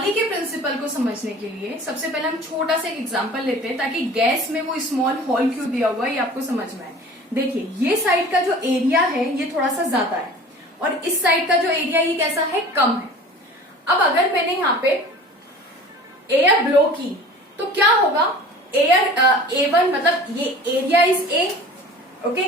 Bernoulli के principal को समझने के लिए सबसे पहले हम छोटा सा एक एग्जांपल लेते हैं ताकि गैस में वो स्मॉल होल क्यों दिया हुआ है ये आपको समझ में आए। देखिए ये साइड का जो एरिया है ये थोड़ा सा ज्यादा है और इस साइड का जो एरिया ये कैसा है, कम है। अब अगर मैंने यहाँ पे एयर ब्लो की तो क्या होगा, एयर A1 मतलब ये एरिया इज A, ओके,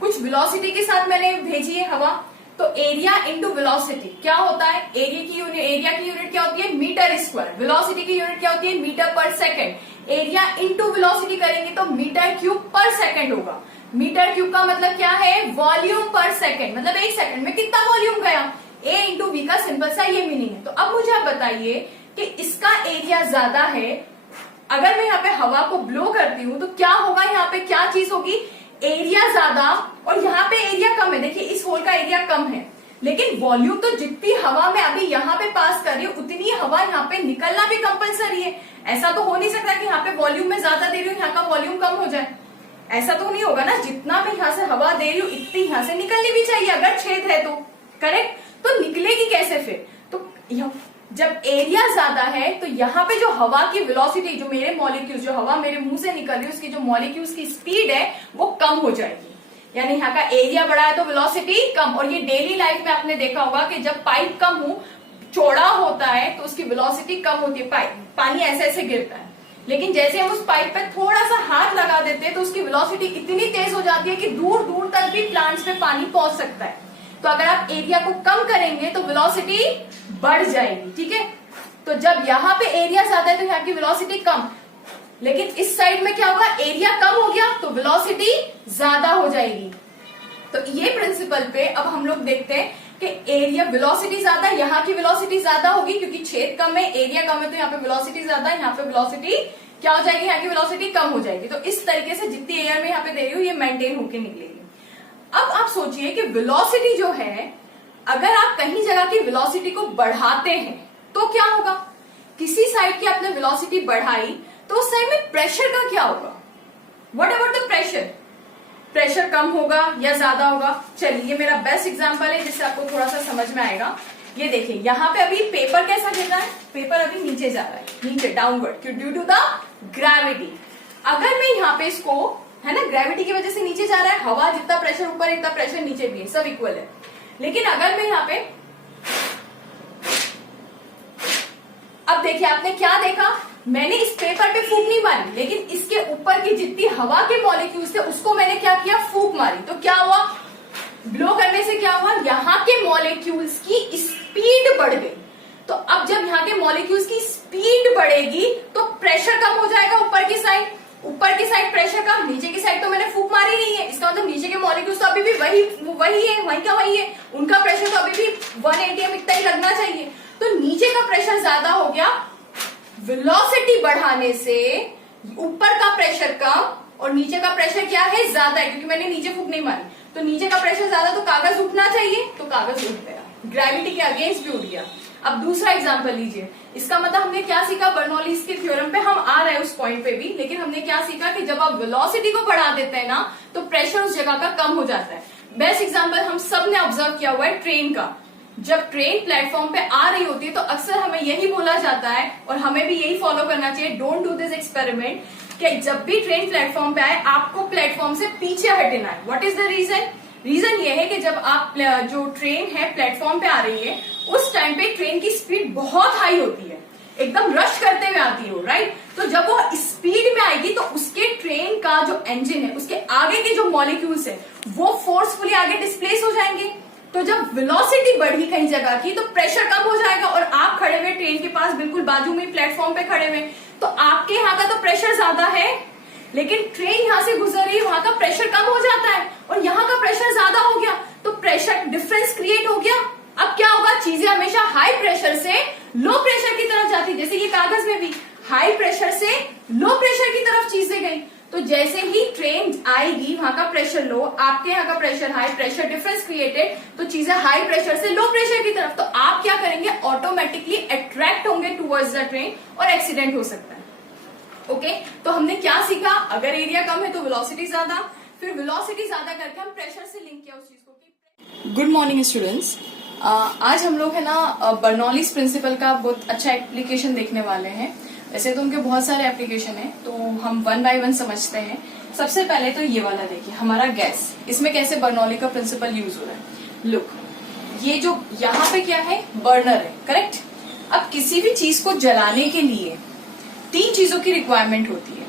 कुछ वेलोसिटी के साथ मैंने भेजी है हवा, तो एरिया इंटू वेलोसिटी क्या होता है, एरिया की यूनिट क्या होती है, मीटर स्क्वायर, वेलोसिटी की यूनिट क्या होती है, मीटर पर सेकेंड। एरिया इंटू वेलोसिटी करेंगे तो मीटर क्यूब पर सेकेंड होगा। मीटर क्यूब का मतलब क्या है, वॉल्यूम पर सेकेंड, मतलब एक सेकंड में कितना वॉल्यूम गया, A इंटू V का सिंपल सा ये मीनिंग है। तो अब मुझे आप बताइए कि इसका एरिया ज्यादा है, अगर मैं यहाँ पे हवा को ब्लो करती हूँ तो क्या होगा, यहाँ पे क्या चीज होगी, एरिया ज्यादा और यहाँ पे एरिया कम है। देखिए इस होल का एरिया कम है लेकिन वॉल्यूम तो जितनी हवा में अभी यहाँ पे पास कर रही है उतनी हवा यहाँ पे निकलना भी कंपलसरी है। ऐसा तो हो नहीं सकता कि यहाँ पे वॉल्यूम में ज्यादा दे रही हूँ यहाँ का वॉल्यूम कम हो जाए, ऐसा तो नहीं होगा ना। जितना मैं यहाँ से हवा दे रही हूँ इतनी यहाँ से निकलनी भी चाहिए, अगर छेद है तो करेक्ट, तो निकलेगी कैसे फिर। तो जब एरिया ज्यादा है तो यहाँ पे जो हवा की वेलोसिटी, जो मेरे मॉलिक्यूल्स, जो हवा मेरे मुंह से निकल रही है उसकी जो मॉलिक्यूल्स की स्पीड है वो कम हो जाएगी। यानी यहाँ का एरिया बड़ा है तो वेलोसिटी कम। और ये डेली लाइफ में आपने देखा होगा कि जब पाइप का मुंह चौड़ा होता है तो उसकी वेलोसिटी कम होती है, पानी ऐसे ऐसे गिरता है। लेकिन जैसे हम उस पाइप पे थोड़ा सा हाथ लगा देते हैं तो उसकी वेलोसिटी इतनी तेज हो जाती है कि दूर दूर तक भी प्लांट्स में पानी पहुंच सकता है। तो अगर आप एरिया को कम करेंगे तो वेलोसिटी बढ़ जाएगी, ठीक है। तो जब यहाँ पे एरिया ज्यादा है तो यहाँ की वेलोसिटी कम, लेकिन इस साइड में क्या होगा, एरिया कम हो गया तो वेलोसिटी ज्यादा हो जाएगी। तो ये प्रिंसिपल पे अब हम लोग देखते हैं कि एरिया, वेलोसिटी ज्यादा, यहाँ की वेलोसिटी ज्यादा होगी क्योंकि छेद कम है, एरिया कम है, तो यहाँ पे वेलोसिटी ज्यादा है, यहाँ पे वेलोसिटी क्या हो जाएगी, यहाँ की वेलोसिटी कम हो जाएगी। तो इस तरीके से जितनी एयर में यहाँ पे दे रही हूँ ये मेंटेन होकर निकलेगी। अब आप सोचिए कि वेलोसिटी जो है, अगर आप कहीं जगह की वेलोसिटी को बढ़ाते हैं तो क्या होगा, किसी साइड की आपने वेलोसिटी बढ़ाई तो उस साइड में प्रेशर का क्या होगा, what about the pressure, pressure कम होगा या ज्यादा होगा। चलिए ये मेरा बेस्ट एग्जांपल है जिससे आपको थोड़ा सा समझ में आएगा। ये देखिए यहाँ पे अभी पेपर कैसा गिर रहा है, पेपर अभी नीचे जा रहा है, नीचे downward, due to the gravity. अगर मैं यहाँ पे इसको, है ना, ग्रेविटी की वजह से नीचे जा रहा है, हवा जितना प्रेशर ऊपर इतना प्रेशर नीचे भी है, सब इक्वल है। लेकिन अगर मैं यहाँ पे, अब देखिए आपने क्या देखा, मैंने इस पेपर पे फूंक नहीं मारी लेकिन इसके ऊपर की जितनी हवा के मॉलिक्यूल्स थे उसको मैंने क्या किया, फूंक मारी। तो क्या हुआ, ब्लो करने से क्या हुआ, यहाँ के मॉलिक्यूल्स की स्पीड बढ़ गई। तो अब जब यहाँ के मॉलिक्यूल्स की स्पीड बढ़ेगी तो प्रेशर कम हो जाएगा ऊपर की साइड, ऊपर की साइड प्रेशर कम, नीचे की साइड तो मैंने फूंक मारी नहीं है, इसका मतलब नीचे के मॉलिक्यूल्स तो अभी भी वही है, वही का वही है, उनका प्रेशर तो अभी भी 1 atm इतना ही लगना चाहिए। तो नीचे का प्रेशर ज्यादा हो गया, वेलोसिटी बढ़ाने से ऊपर का प्रेशर कम और नीचे का प्रेशर क्या है, ज्यादा है, क्योंकि मैंने नीचे फूंक नहीं मारी। तो नीचे का प्रेशर ज्यादा तो कागज उठना चाहिए, तो कागज उठ गया, ग्रेविटी के अगेंस्ट भी उठ गया। अब दूसरा एग्जांपल लीजिए, इसका मतलब हमने क्या सीखा, बर्नौलीज के थ्योरम पे हम आ रहे हैं उस पॉइंट पे भी, लेकिन हमने क्या सीखा कि जब आप वेलोसिटी को बढ़ा देते हैं ना तो प्रेशर उस जगह का कम हो जाता है। बेस्ट एग्जांपल हम सब ने ऑब्जर्व किया हुआ है ट्रेन का। जब ट्रेन प्लेटफॉर्म पे आ रही होती है तो अक्सर हमें यही बोला जाता है और हमें भी यही फॉलो करना चाहिए, डोंट डू दिस एक्सपेरिमेंट, कि जब भी ट्रेन प्लेटफॉर्म पे आए आपको प्लेटफॉर्म से पीछे हटना है। What is the reason, reason ये है कि जब आप, जो ट्रेन है प्लेटफॉर्म पे आ रही है उस टाइम पे ट्रेन की स्पीड बहुत हाई होती है, एकदम रश करते हुए आती हो, राइट। तो जब वो स्पीड में आएगी तो उसके ट्रेन का जो इंजन है उसके आगे के जो मॉलिक्यूल्स है वो फोर्सफुली आगे डिस्प्लेस हो जाएंगे। तो जब वेलोसिटी बढ़ी कहीं जगह की तो प्रेशर कम हो जाएगा और आप खड़े हुए ट्रेन के पास बिल्कुल बाजू में प्लेटफॉर्म पे खड़े हुए, तो आपके यहाँ का तो प्रेशर ज्यादा है लेकिन ट्रेन यहाँ से गुजर रही है, वहां का प्रेशर कम हो जाता है और यहाँ का प्रेशर ज्यादा हो गया, तो प्रेशर डिफरेंस क्रिएट हो गया। अब क्या होगा, चीजें हमेशा हाई प्रेशर से लो प्रेशर की तरफ जाती, जैसे ये कागज में भी हाई प्रेशर से लो प्रेशर की तरफ चीजें गई। तो जैसे ही ट्रेन आएगी वहां का प्रेशर लो, आपके यहाँ का pressure high, pressure difference created, तो चीजें हाई प्रेशर से लो प्रेशर की तरफ, तो आप क्या करेंगे, ऑटोमेटिकली अट्रैक्ट होंगे टुवर्ड्स द ट्रेन और एक्सीडेंट हो सकता है। ओके, तो हमने क्या सीखा, अगर एरिया कम है तो वेलोसिटी ज्यादा, फिर वेलोसिटी ज्यादा करके हम प्रेशर से लिंक किया उस चीज को। गुड मॉर्निंग स्टूडेंट्स, आज हम लोग है ना बर्नौलीज प्रिंसिपल का बहुत अच्छा एप्लीकेशन देखने वाले हैं। वैसे तो उनके बहुत सारे एप्लीकेशन हैं, तो हम वन बाय वन समझते हैं। सबसे पहले तो ये वाला देखिए, हमारा गैस, इसमें कैसे बर्नौली का प्रिंसिपल यूज हो रहा है। लुक, ये जो यहाँ पे क्या है, बर्नर है, करेक्ट। अब किसी भी चीज को जलाने के लिए 3 चीजों की रिक्वायरमेंट होती है।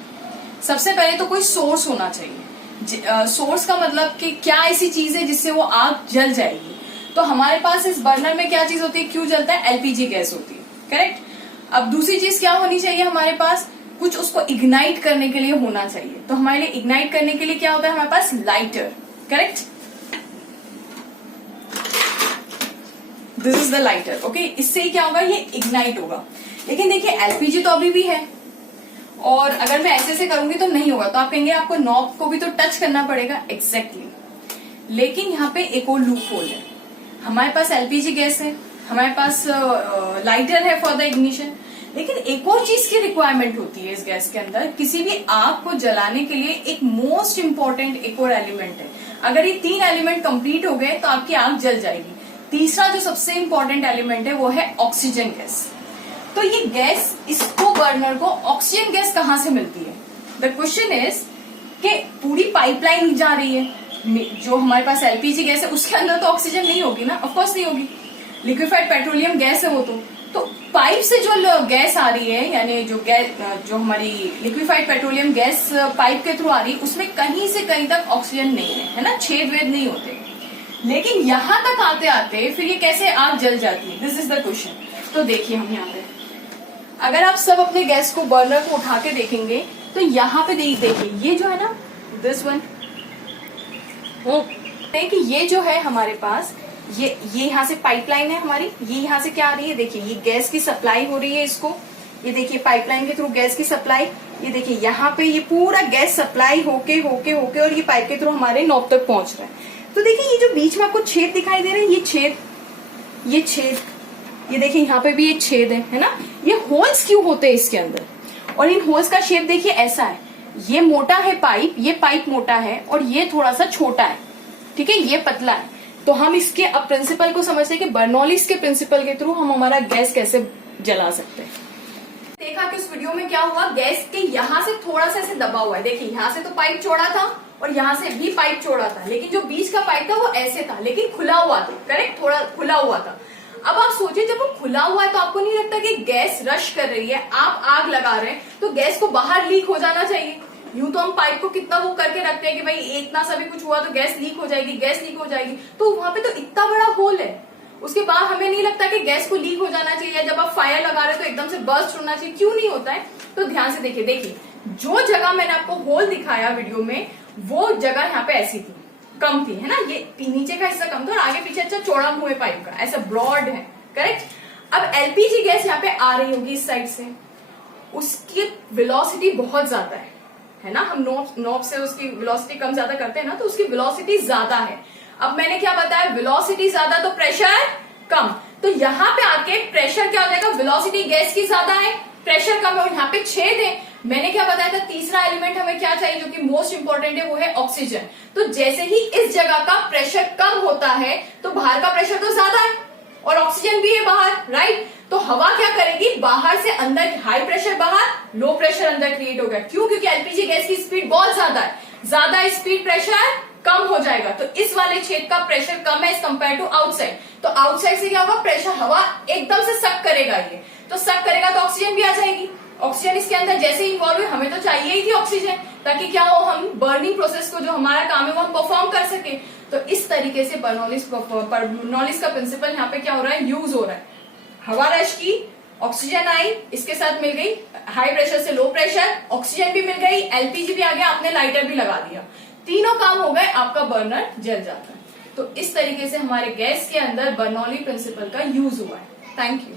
सबसे पहले तो कोई सोर्स होना चाहिए। सोर्स का मतलब कि क्या ऐसी चीज है जिससे वो आग जल जाएगी। तो हमारे पास इस बर्नर में क्या चीज होती है, क्यों जलता है, एलपीजी गैस होती है, करेक्ट। अब दूसरी चीज क्या होनी चाहिए हमारे पास, कुछ उसको इग्नाइट करने के लिए होना चाहिए। तो हमारे लिए इग्नाइट करने के लिए क्या होता है हमारे पास, lighter, correct. This is the lighter, okay. इससे ही क्या होगा, ये इग्नाइट होगा। लेकिन देखिए एलपीजी तो अभी भी है, और अगर मैं ऐसे करूंगी तो नहीं होगा। तो आप कहेंगे आपको नॉब को भी तो टच करना पड़ेगा, एग्जैक्टली। लेकिन यहाँ पे एक और लूप होल है। हमारे पास एलपीजी गैस है, हमारे पास लाइटर है फॉर द इग्निशन, लेकिन एक और चीज की रिक्वायरमेंट होती है इस गैस के अंदर। किसी भी आग को जलाने के लिए एक मोस्ट इंपॉर्टेंट एक और एलिमेंट है। अगर ये 3 एलिमेंट कंप्लीट हो गए तो आपकी आग जल जाएगी। तीसरा जो सबसे इंपॉर्टेंट एलिमेंट है वो है ऑक्सीजन गैस। तो ये गैस, इसको बर्नर को ऑक्सीजन गैस कहाँ से मिलती है। द क्वेश्चन इज कि पूरी पाइपलाइन जा रही है, जो हमारे पास एलपीजी गैस है उसके अंदर तो ऑक्सीजन नहीं होगी ना, ऑफकोर्स नहीं होगी। लिक्विफाइड पेट्रोलियम गैस है वो तो पाइप से जो गैस आ रही है, यानी जो हमारी लिक्विफाइड पेट्रोलियम गैस पाइप के थ्रू आ रही है, उसमें कहीं से कहीं तक ऑक्सीजन नहीं है ना, छेद वेद नहीं होते। लेकिन यहां तक आते आते फिर ये कैसे आग जल जाती है, दिस इज द क्वेश्चन। तो देखिए हम यहाँ पे, अगर आप सब अपने गैस को, बर्नर को उठा के देखेंगे तो यहाँ पे देखिए, ये जो है ना, दिस वन, देखिए ये जो है हमारे पास, ये यहाँ से पाइपलाइन है हमारी, ये यहाँ से क्या आ रही है, देखिए ये गैस की सप्लाई हो रही है इसको। ये देखिए पाइपलाइन के थ्रू गैस की सप्लाई, ये देखिए यहाँ पे ये पूरा गैस सप्लाई होके और ये पाइप के थ्रू हमारे नॉब तक पहुंच रहा है। तो देखिए ये जो बीच में आपको छेद दिखाई दे रहे हैं, ये छेद, ये देखिए यहाँ पे भी ये छेद है ना। ये होल्स क्यों होते हैं इसके अंदर, और इन होल्स का शेप देखिए ऐसा है। ये मोटा है पाइप, ये पाइप मोटा है, और ये थोड़ा सा छोटा है, ठीक है, ये पतला है। तो हम इसके अब प्रिंसिपल को समझते हैं कि बर्नौलीज के प्रिंसिपल के थ्रू हम हमारा गैस कैसे जला सकते हैं। देखा कि उस वीडियो में क्या हुआ, गैस के यहाँ से थोड़ा सा ऐसे दबा हुआ है। देखिए यहाँ से तो पाइप चौड़ा था और यहाँ से भी पाइप चौड़ा था, लेकिन जो बीच का पाइप था वो ऐसे था, लेकिन खुला हुआ था, करेक्ट, थोड़ा खुला हुआ था। अब आप सोचिए, जब वो खुला हुआ है तो आपको नहीं लगता कि गैस रश कर रही है, आप आग लगा रहे हैं तो गैस को बाहर लीक हो जाना चाहिए। यूं तो हम पाइप को कितना वो करके रखते हैं कि भाई इतना सा भी कुछ हुआ तो गैस लीक हो जाएगी, गैस लीक हो जाएगी। तो वहां पे तो इतना बड़ा होल है, उसके बाद हमें नहीं लगता कि गैस को लीक हो जाना चाहिए। जब आप फायर लगा रहे हो तो एकदम से बर्स्ट होना चाहिए, क्यों नहीं होता है। तो ध्यान से देखिए जो जगह मैंने आपको होल दिखाया वीडियो में, वो जगह यहाँ पे ऐसी थी, कम थी, है ना। ये नीचे का हिस्सा कम था और आगे पीछे अच्छा चौड़ा मुंह है पाइप का, ऐसा ब्रॉड है, करेक्ट। अब एलपीजी गैस यहाँ पे आ रही होगी इस साइड से, उसकी वेलोसिटी बहुत ज्यादा है ना। हम नॉब से उसकी वेलोसिटी कम ज्यादा करते हैं ना, तो उसकी वेलोसिटी ज्यादा है। अब मैंने क्या बताया, वेलोसिटी ज्यादा तो प्रेशर कम। तो यहाँ पे आके प्रेशर क्या हो जाएगा, वेलोसिटी गैस की ज्यादा है, प्रेशर कम है, और यहाँ पे छेद है। मैंने क्या बताया था, तीसरा एलिमेंट हमें क्या चाहिए जो कि मोस्ट इंपॉर्टेंट है, वो है ऑक्सीजन। तो जैसे ही इस जगह का प्रेशर कम होता है तो बाहर का प्रेशर तो ज्यादा है और ऑक्सीजन भी है बाहर, राइट। तो हवा क्या करेगी, बाहर से अंदर, हाई प्रेशर बाहर, लो प्रेशर अंदर क्रिएट होगा। क्यों, क्योंकि एलपीजी गैस की स्पीड बहुत ज्यादा है, ज्यादा स्पीड प्रेशर कम हो जाएगा। तो इस वाले छेद का प्रेशर कम है एज कम्पेयर टू आउटसाइड। तो आउटसाइड से क्या होगा, प्रेशर हवा एकदम से सक करेगा, ये तो सक करेगा तो ऑक्सीजन भी आ जाएगी। ऑक्सीजन इसके अंदर जैसे ही इन्वॉल्व हुई, हमें तो चाहिए ही थी ऑक्सीजन, ताकि क्या हो, हम बर्निंग प्रोसेस को, जो हमारा काम है वो हम परफॉर्म कर सके। तो इस तरीके से बर्नौलीज का प्रिंसिपल यहाँ पे क्या हो रहा है, यूज हो रहा है। हवा रश की, ऑक्सीजन आई, इसके साथ मिल गई, हाई प्रेशर से लो प्रेशर, ऑक्सीजन भी मिल गई, एलपीजी भी आ गया, आपने लाइटर भी लगा दिया, तीनों काम हो गए, आपका बर्नर जल जाता है। तो इस तरीके से हमारे गैस के अंदर बर्नौली प्रिंसिपल का यूज हुआ है। Thank you.